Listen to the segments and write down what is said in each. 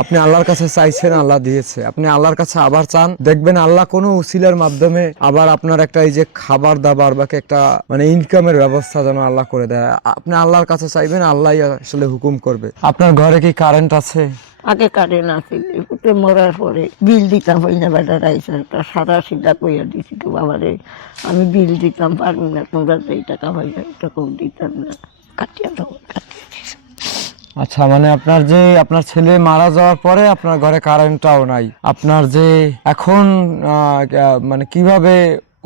আপনি আল্লাহর কাছে চাইছেন, আল্লাহ দিয়েছে। আপনি আল্লাহর কাছে আবার চান, দেখবেন আল্লাহ কোনো উসিলার মাধ্যমে আবার আপনার একটা এই যে খাবার দাবার বা একটা মানে ইনকামের ব্যবস্থা যেন আল্লাহ করে দেয়। আপনি আল্লাহর কাছে চাইবেন, আল্লাহই আসলে হুকুম করবে। আপনার ঘরে কি কারেন্ট আছে? আগে কারেন্ট আছিল, উঠে মরার পরে বিল দিতাম হই না বেটা রাইছে একটা সাদা সিধা কইয়া দিছি তো বাবারে, আমি বিল দিতাম পারবো না, তোমরা যেই টাকা পাইবে টাকাও দিতাম না, কাটিয়া দাও কাটিয়ে দিছি। আচ্ছা, মানে আপনার ছেলে মারা যাওয়ার পরে আপনার ঘরে কারেন্টটাও নাই। আপনার যে এখন মানে কিভাবে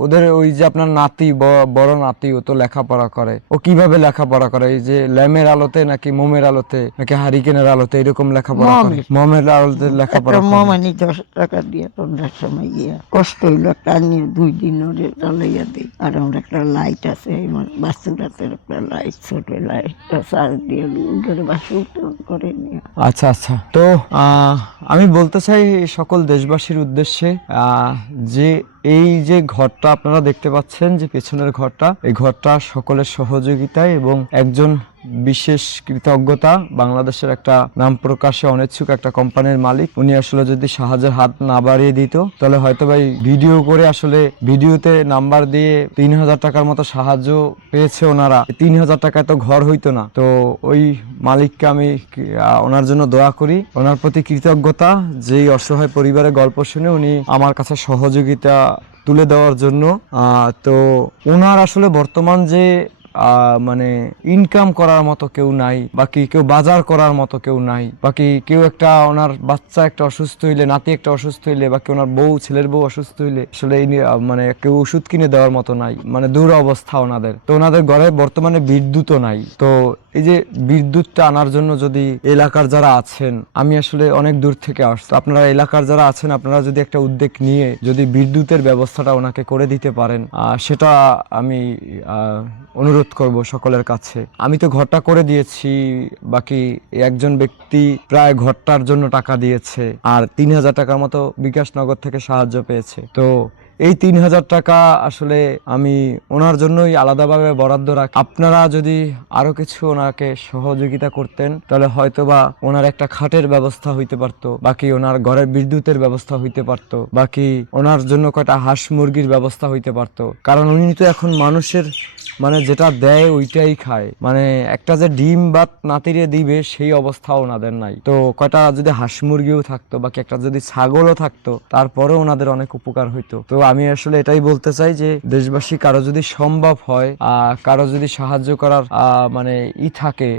ওদের ওই যে আপনার নাতি, বড় নাতি, ও তো লেখাপড়া করে, ও কিভাবে লেখাপড়া করে? এই যে ল্যাম্পের আলোতে নাকি মোমের আলোতে নাকি হারিকেনের আলোতে এরকম লেখাপড়া করে? মোমের আলোতে লেখাপড়া একটা করে। মমানি 10 টাকা দিয়ে সন্ধ্যার সময় গিয়া কষ্ট হইলো, একটা নিয়ে 2 দিন ওরে জ্বালাইয়া দিই। আর আমরা একটা লাইট আছে বাসুরাতের একটা লাইট, ছোট লাইট, চার্জ দিয়ে ঘরে বাসুর করে নিয়ে। আচ্ছা আচ্ছা, তো আমি বলতে চাই সকল দেশবাসীর উদ্দেশ্যে যে এই যে ঘরটা আপনারা দেখতে পাচ্ছেন, যে পেছনের ঘরটা, এই ঘরটা সকলের সহযোগিতায় এবং একজন বিশেষ কৃতজ্ঞতা, বাংলাদেশের একটা নাম প্রকাশে অনিচ্ছুক একটা কোম্পানির মালিক, উনি আসলে যদি সাহায্যের হাত না বাড়িয়ে দিত তাহলে হয়তো ভাই ভিডিও করে আসলে ভিডিওতে নাম্বার দিয়ে 3000 টাকার মতো সাহায্য পেয়েছে ওনারা, 3000 টাকায় তো ঘর হইতো না। তো ওই মালিককে আমি ওনার জন্য দোয়া করি, ওনার প্রতি কৃতজ্ঞতা, যেই অসহায় পরিবারের গল্প শুনে উনি আমার কাছে সহযোগিতা তুলে দেওয়ার জন্য। তো ওনার আসলে বর্তমান যে মানে ইনকাম করার মতো কেউ নাই, বাকি কেউ বাজার করার মতো কেউ নাই, বাকি কেউ একটা ওনার বাচ্চা একটা অসুস্থ হইলে, নাতি একটা অসুস্থ হইলে, বাকি ওনার বউ, ছেলের বউ অসুস্থ হইলে আসলে মানে কেউ ওষুধ কিনে দেওয়ার মতো নাই, মানে দূর অবস্থা ওনাদের। তো ওনাদের ঘরে বর্তমানে বিদ্যুৎও নাই। তো এই যে বিদ্যুৎটা আনার জন্য যদি এলাকার যারা আছেন, আমি আসলে অনেক দূর থেকে আসছি, আপনারা এলাকার যারা আছেন আপনারা যদি একটা উদ্যোগ নিয়ে যদি বিদ্যুতের ব্যবস্থাটা ওনাকে করে দিতে পারেন, সেটা আমি অনুরোধ করব সকলের কাছে। আমি তো ঘরটা করে দিয়েছি, বাকি একজন ব্যক্তি প্রায় ঘরটার জন্য টাকা দিয়েছে আর 3000 টাকার মতো বিকাশ নগর থেকে সাহায্য পেয়েছে। তো এই 3000 টাকা আসলে আমি ওনার জন্যই আলাদাভাবে বরাদ্দ রাখি। আপনারা যদি আরো কিছু ওনাকে সহযোগিতা করতেন তাহলে হয়তোবা ওনার একটা খাটের ব্যবস্থা হইতে পারতো, বাকি ওনার ঘরের বিদ্যুতের ব্যবস্থা হইতে পারতো, বাকি ওনার জন্য কয়টা হাঁস মুরগির ব্যবস্থা হইতে পারতো। কারণ উনি তো এখন মানুষের মানে যেটা দেয় ওইটাই খায়, মানে একটা যে ডিম ভাত নাতিরে দিবে সেই অবস্থা ওনাদের নাই। তো কয়টা যদি হাঁস মুরগিও থাকতো, বাকি একটা যদি ছাগলও থাকতো, তারপরে ওনাদের অনেক উপকার হইতো। তো আমি আসলে এটাই বলতে চাই যে দেশবাসী কারো যদি সম্ভব হয়, কারো যদি সাহায্য করার মানে থাকে,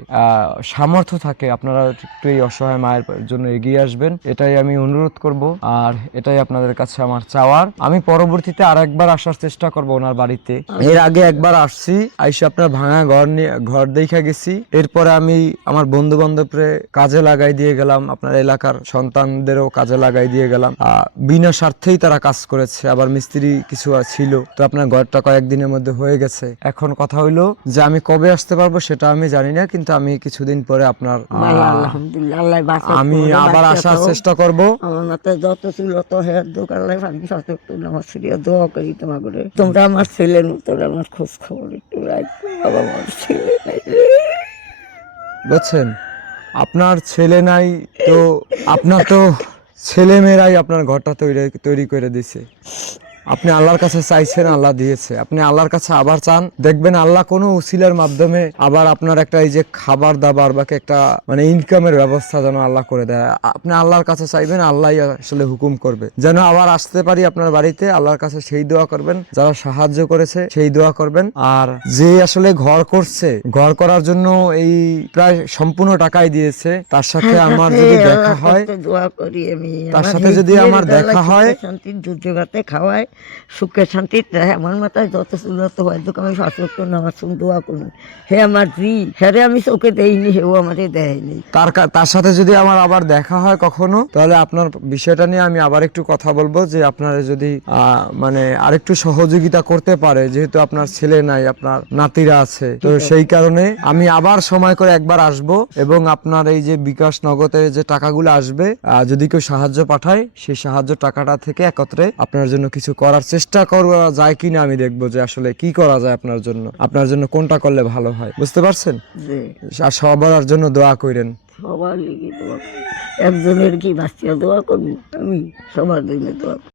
সামর্থ্য থাকে, আপনারা একটু এই অসহায় মায়ের জন্য এগিয়ে আসবেন, এটাই আমি অনুরোধ করব। আর এটাই আপনাদের কাছে আমার চাওয়ার। আমি পরবর্তীতে আরেকবার আসার চেষ্টা করব ওনার বাড়িতে। এর আগে একবার আসছি, আইসা আপনার ভাঙা ঘর দেখা গেছি। এরপরে আমি আমার বন্ধু বান্ধবরে কাজে লাগাই দিয়ে গেলাম, আপনার এলাকার সন্তানদেরও কাজে লাগাই দিয়ে গেলাম। বিনা স্বার্থেই তারা কাজ করেছে, আবার মিস্ত্রি কিছু ছিল। তো আপনার ঘরটা কয়েকদিনের মধ্যে হয়ে গেছে। এখন কথা হইলো যে আমি কবে আসতে পারবো সেটা আমি জানি না, কিন্তু আমি কিছুদিন পরে আপনার আমি আবার আসার চেষ্টা করব। আমার মাথায় যত ছিল তো হেয়ার দোকান আমি আমার ছেলে দোয়া করি তোমার করে, তোমরা আমার ছেলের মতো আমার খোঁজ খবর একটু রাখবো। বাবা আমার ছেলে নাই, বুঝছেন? আপনার ছেলে নাই তো আপনার তো ছেলে মেয়েরাই আপনার ঘরটা তৈরি করে দিছে। আপনি আল্লাহর কাছে চাইছেন, আল্লাহ দিয়েছে। আপনি আল্লাহর কাছে আবার চান, দেখবেন আল্লাহ কোনো উসিলার মাধ্যমে আবার আপনার একটা এই যে খাবার দাবার বা একটা মানে ইনকামের ব্যবস্থা যেন আল্লাহ করে দেয়। আপনি আল্লাহর কাছে চাইবেন, আল্লাহ আসলে হুকুম করবে যেন আবার আসতে পারি আপনার বাড়িতে। আল্লাহর কাছে সেই দোয়া করবেন, যারা সাহায্য করেছে সেই দোয়া করবেন। আর যে আসলে ঘর করছে, ঘর করার জন্য এই প্রায় সম্পূর্ণ টাকাই দিয়েছে, তার সাথে আমার যদি দেখা হয়, দোয়া করি আমি, তার সাথে যদি আমার দেখা হয়, শান্তির যুদ্ধ ভাতে খাওয়ায়, সুখে শান্তি আমার মাথায় যত চুলত হয় তোকে আমি সচেত নামাজ দোয়া করুন। হে আমার জি, হ্যাঁ আমি চোখে দেয়নি, হেও আমারে দেয়নি। তার সাথে যদি আমার আবার দেখা হয় কখনো, তাহলে আপনার বিষয়টা নিয়ে আমি আবার একটু কথা বলবো, যে আপনারা যদি মানে আরেকটু সহযোগিতা করতে পারে, যেহেতু আপনার ছেলে নাই, আপনার নাতিরা আছে। তো সেই কারণে আমি আবার সময় করে একবার আসব, এবং আপনার এই যে বিকাশ নগদে যে টাকাগুলো আসবে, যদি কেউ সাহায্য পাঠায়, সেই সাহায্য টাকাটা থেকে একত্রে আপনার জন্য কিছু করার চেষ্টা করা যায় কিনা আমি দেখবো, যে আসলে কি করা যায় আপনার জন্য কোনটা করলে ভালো হয়। বুঝতে পারছেন? আর সবার জন্য দোয়া করেন। সবার লিগে দোয়া করি। একজনের কি বাঁচিয়ে দোয়া করবো, আমি সবার জন্য দোয়া করি।